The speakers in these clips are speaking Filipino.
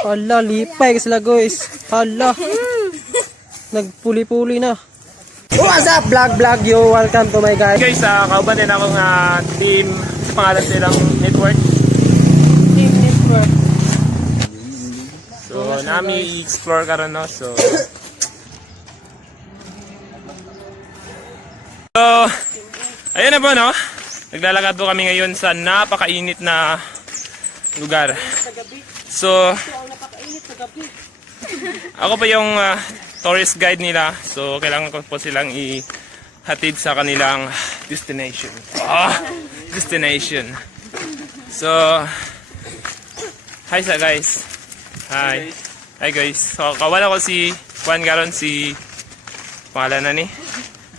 Hala, lipay sila guys. Hala. Nagpuli-puli na. What's up, vlog yo? Welcome to my guys. Guys, kauban din akong team sa pangalan silang network. Team network. So, nami explore karon no. So, ayun na po no. Naglalakad po kami ngayon sa napakainit na lugar. So, ako pa yung tourist guide nila. So, kailangan ko po silang ihatid sa kanilang destination. Destination. So, hi sa guys. Hi. Hi guys. So, kawala ko si Juan Garon, si pangalan na ni?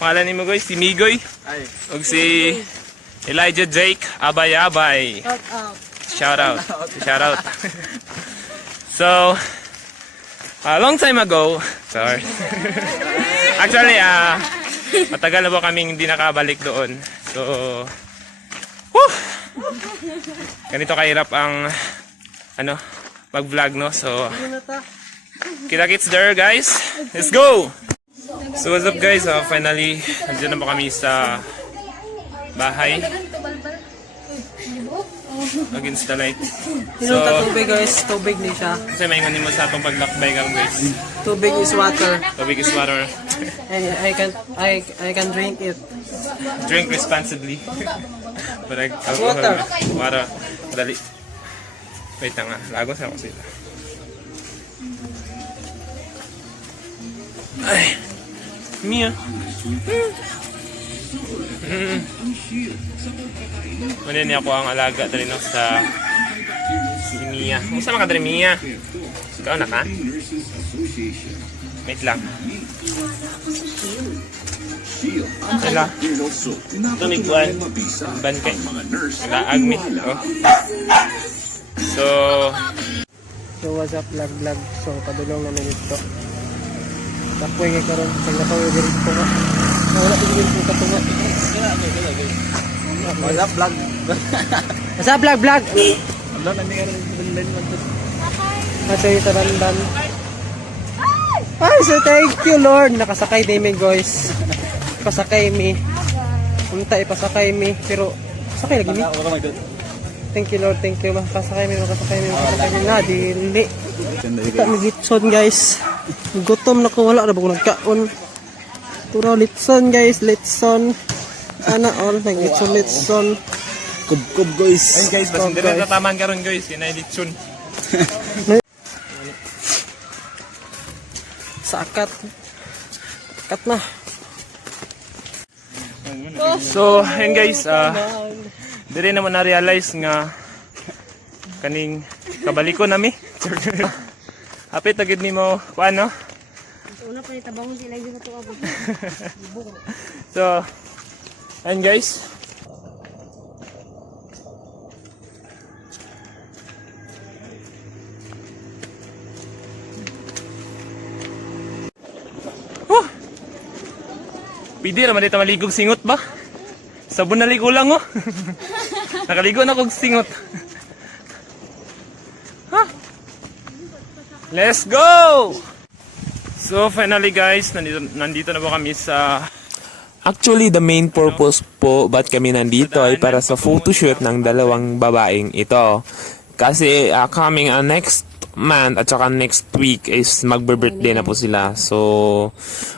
Pangalan ni mo guys, si Migoy. Ay. O si Elijah Jake, abay-abay. Shout out. Shout out. So, a long time ago, sorry. Actually, matagal na po kaming hindi nakabalik doon. So, whew! Ganito kahirap ang, mag-vlog, no? So, kita-kits there, guys. Let's go! So, what's up, guys? Finally, nandiyan na po kami sa bahay. Against the light. So, tubig guys. Tubig ni siya. Kasi maingon mo sa atong paglakbay kang guys. Tubig is water. Tubig is water. And I can drink it. Drink responsibly. Parang Water. Water. Dali. Wait lang lagos ako sila. Ay. Mia. Muna niya ako ang alaga dali no sa si Mia. Kung saan ka dali Mia? Ikaw na ka? Wait lang. Sila. Ito ni Juan. Bangkay. Laag mi. Oh. So, what's up, vlog. So, padulong namin ito. Tapoy nga karon sa natawo diri ko nga. Wala tigil ko katunga. What's up, vlog? What's up, vlog? Ano na nga rin Masay sa bandan. Ay, so thank you Lord. Nakasakay din mi guys. Pasakay mi. Unta ipasakay mi. Pero, sakay lagi mi. Thank you Lord, thank you. Makasakay mi na. Dili. Kita mi litson guys. Gutom na ko, wala na ba ko nagkaon. Turo litson guys, litson. Sana all, nag-litson. Kub guys. Ayun guys, basin din na tataman ka ron guys. Yan ay litson. Sa akat. Akat na. So, ayun guys, diri naman na-realize nga kaning kabaliko nami. Hapit na gid nimo kuan no? Una pa ni tabahon sila yung sa tuwa. So, ayun guys. Pwede naman dito maligog singot ba? Sabon na ligo lang oh. Nakaligo na kog singot. Huh? Let's go! So finally guys, nandito na po kami sa... Actually, the main purpose po ba't kami nandito ay para sa photoshoot ng dalawang babaeng ito. Kasi coming next month at saka next week is magbe-birthday na po sila. So,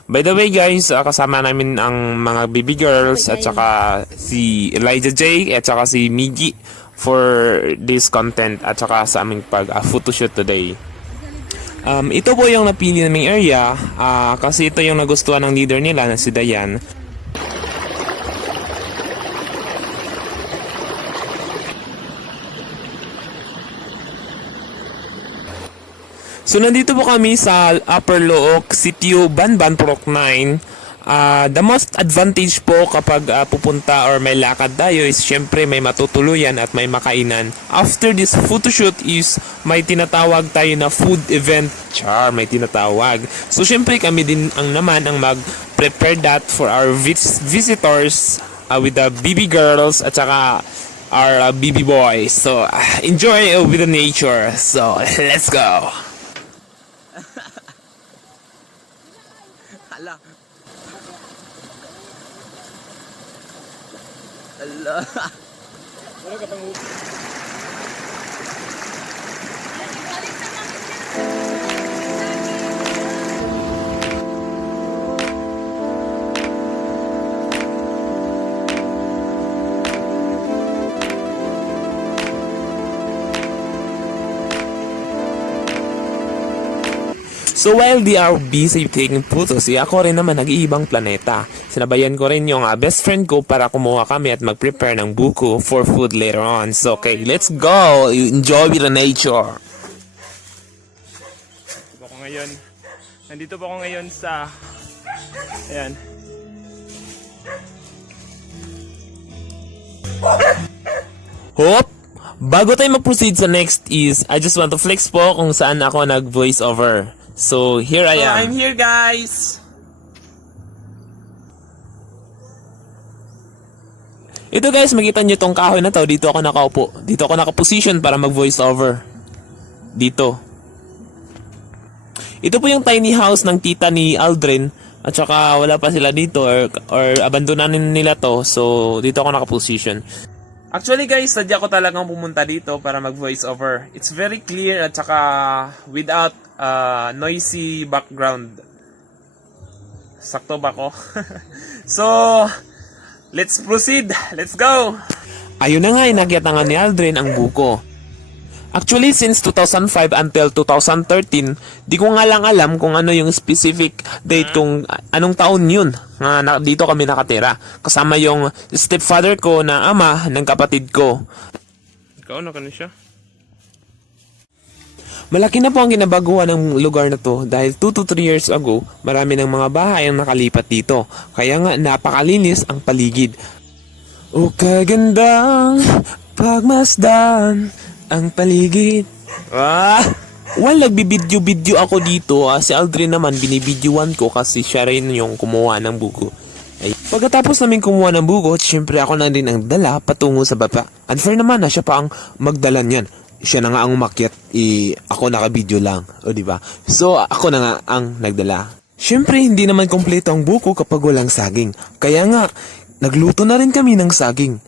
by the way guys, kasama namin ang mga baby girls at saka si Elijah J at saka si Miggy for this content at saka sa aming photoshoot today. Ito po yung napili naming area kasi ito yung nagustuhan ng leader nila na si Dayan. So nandito po kami sa Upper Looc, Sitio Banban, Purok 9. The most advantage po kapag pupunta or may lakad tayo is syempre may matutuluyan at may makainan. After this photoshoot is may tinatawag tayo na food event. May tinatawag. So syempre kami din ang mag-prepare that for our visitors with the baby girls at saka our BB boys. So enjoy with the nature. So let's go. Hala. Hala. So while they are busy taking photos, ako rin naman nag-iibang planeta. Sinabayan ko rin yung best friend ko para kumuha kami at mag-prepare ng buko for food later on. So okay, let's go! Enjoy with the nature! Nandito po ako ngayon sa... Ayan. Hop! Bago tayo mag-proceed sa next is, I just want to flex po kung saan ako nag-voice over. So, here I am. I'm here, guys! Ito guys, makita nyo tong kahoy na to. Dito ako nakaupo. Dito ako nakaposition para mag-voice over. Dito. Ito po yung tiny house ng tita ni Aldrin. At saka wala pa sila dito or abandonanin nila to. So, dito ako nakaposition. Actually guys, sadya ko talagang pumunta dito para mag-voice over. It's very clear at saka without noisy background. Sakto ba ko? So, let's proceed. Let's go! Ayun na nga, inakyat na nga ni Aldrin ang buko. Actually, since 2005 until 2013, di ko nga lang alam kung ano yung specific date kung anong taon yun. Dito kami nakatira. Kasama yung stepfather ko na ama ng kapatid ko. Ikaw na siya? Malaki na po ang ginabaguhan ng lugar na to dahil 2 to 3 years ago, marami ng mga bahay ang nakalipat dito. Kaya nga napakalinis ang paligid. O kagandang pagmasdan ang paligid. Well, nagbibidyo-bidyo ako dito. Si Aldrin naman, binibidyoan ko kasi siya rin yung kumuha ng buko. Pagkatapos namin kumuha ng buko, syempre ako na din ang dala patungo sa baba. Unfair naman na siya pa ang magdala niyan. Siya na nga ang umakyat, ako nakabidyo lang. O diba? So, ako na nga ang nagdala. Syempre, hindi naman kompleto ang buko kapag walang saging. Kaya nga, nagluto na rin kami ng saging.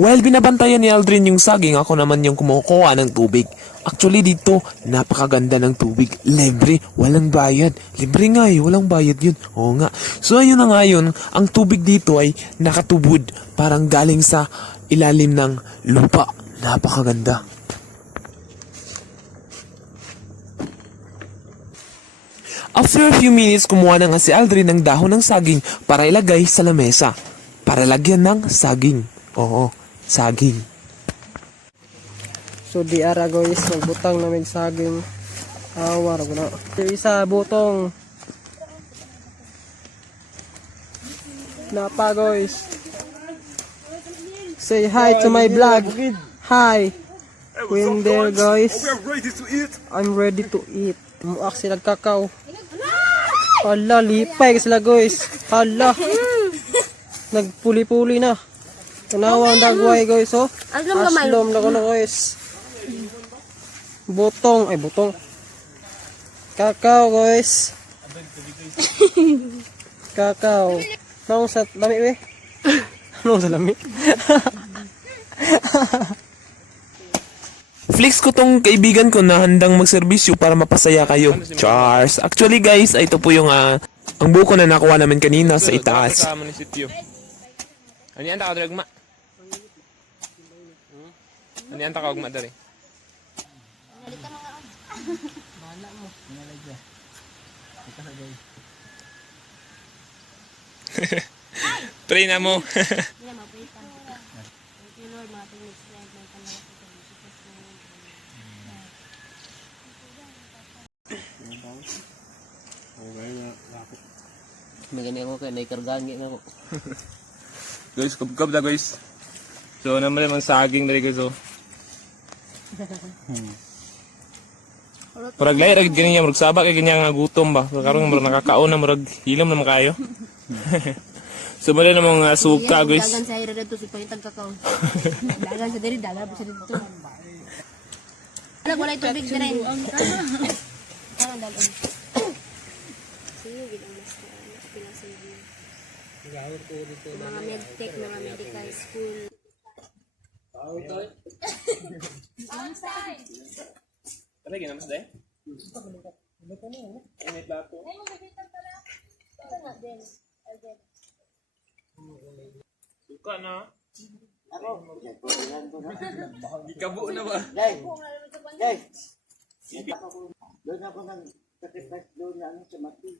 While binabantayan ni Aldrin yung saging, ako naman yung kumukuha ng tubig. Actually dito, napakaganda ng tubig. Libre, walang bayad. Libre nga walang bayad yun. Oo nga. So ayun na nga yun, ang tubig dito ay nakatubod. Parang galing sa ilalim ng lupa. Napakaganda. After a few minutes, kumuha na nga si Aldrin ng dahon ng saging para ilagay sa lamesa. Para lagyan ng saging. Oo. Saging. So di ara guys, magbutang namin saging. Awar ko na. Isa butong. Napa guys. Say hi to my vlog. Hi. When there guys. I'm ready to eat. Muak sila kakao. Hala, lipay sila guys. Hala. Nagpuli-puli na. Tanawa ang dagway guys, oh. Aslom na ko na guys. Butong, ay butong. Kakao guys. Kakao. Nang sa lami we? Nang sa lami? Flex ko tong kaibigan ko na handang magserbisyo para mapasaya kayo. Chars. Actually guys, ito po yung ang buko na nakuha namin kanina sa itaas. Sa munisipyo. Ano yan ta ka Ano yan ta ka dari? Pray na mo. Hindi na mapita. Thank you Lord, mga tingin strength ng kanila sa May ganyan ako kaya naikargaan nga ako. Guys, kubkub na guys. So, naman naman saging na guys, oh. Murag lahi, ragid ganyan, murag sabak, kaya ganyan nga gutom ba. So, karong murag nakakaon na, murag hilom na makayo. So, mali na mga suka, guys. Dagan sa ira dito si Pahitag Kakao. Dagan sa diri, dagan po sa dito. Wala tubig na rin. Ano dagan? Sige, gitang mas pinasindi. Mga medtech, mga medical school. Ano yung ginamas dahil? May plato. Suka na. Ikabuo na ba? Doon ako nag-sacrifice doon na ano sa Mati.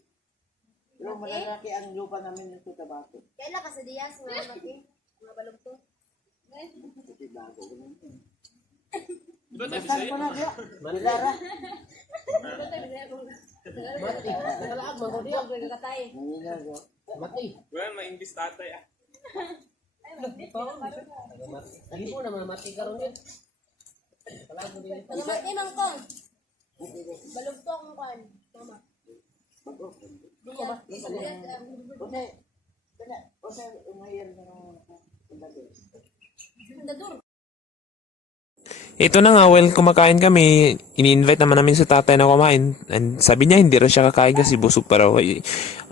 Pero malalaki ang lupa namin ng Cotabato. Kailan ka sa Diaz, mga mati? Mga balugto? Bago ko naman. Diba tayo Saan sa'yo? ko na kaya? Malara. Wala, mga diyo, kaya kakatay. Nanginagawa. Well, ma-English tatay ah. Lagi po naman mati karon yun. Mga mati, mangkong. Balugto ang kan. Mama. Kasi umayan na Dadur. Ito na nga, well, kumakain kami. Ini-invite naman namin si tatay na kumain. And sabi niya, hindi rin siya kakain kasi busog pa raw.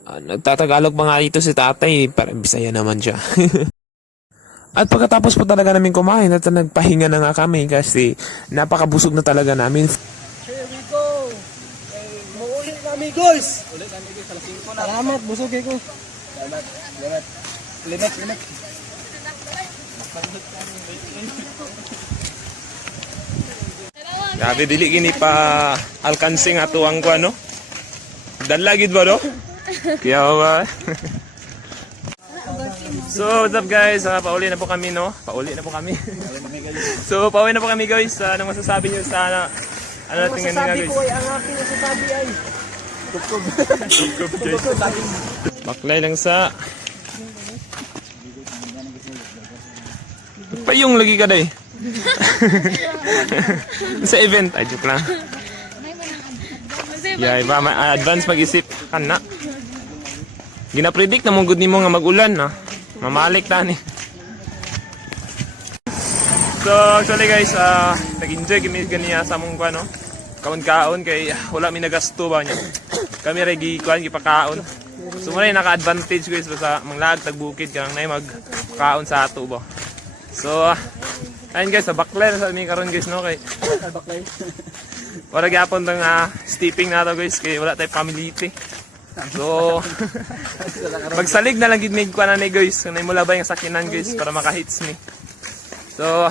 Nagtatagalog pa nga dito si tatay. Parang Bisaya naman siya. At pagkatapos po talaga namin kumain at nagpahinga na nga kami kasi napakabusog na talaga namin. Here we go! Maulit kami guys! Salamat, busog ko. Limit. Grabe, dili gini pa alkansing ato ang kuano. Danlagid ba do? Kaya ba? So, what's up guys? Pauli na po kami, no? Pauli na po kami. So, pauwi na po kami guys. Anong masasabi niyo sa ano natin ngayon nga guys? Ay, ang aking nasasabi ay Kubkub guys. Baklay lang sa payong lagi ka day. Sa event, ay joke lang. Yeah, iba advance mag-isip kana. Gina-predict na mong good nimo nga mag-ulan na. Mamalik tani. So actually guys, nag-enjoy kami ganiya sa mong ano, kaon-kaon kay wala mi nagasto ba niya. Kami ra gikuan gipakaon. So muna naka-advantage guys sa manglag tagbukid kanang nay magkaon sa ato ba. So ayun guys, sa Baklay sa mi karon guys no kay Baklay. wala gyapon tong steeping nato guys kay wala tay family tea. So magsalig na lang gid mig kuan ni guys kanay mula ba yung sakinan guys para maka-hits ni. So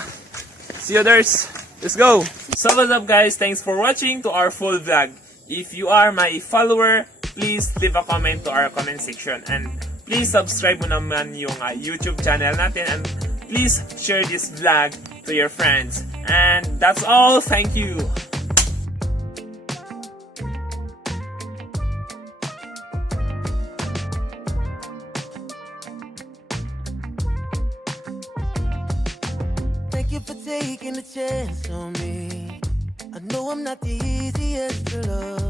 see you others. Let's go. So what's up guys? Thanks for watching to our full vlog. If you are my follower, please leave a comment to our comment section and please subscribe mo naman yung YouTube channel natin and please share this vlog to your friends. And that's all. Thank you. Thank you for taking a chance on me. I know I'm not the easiest to love.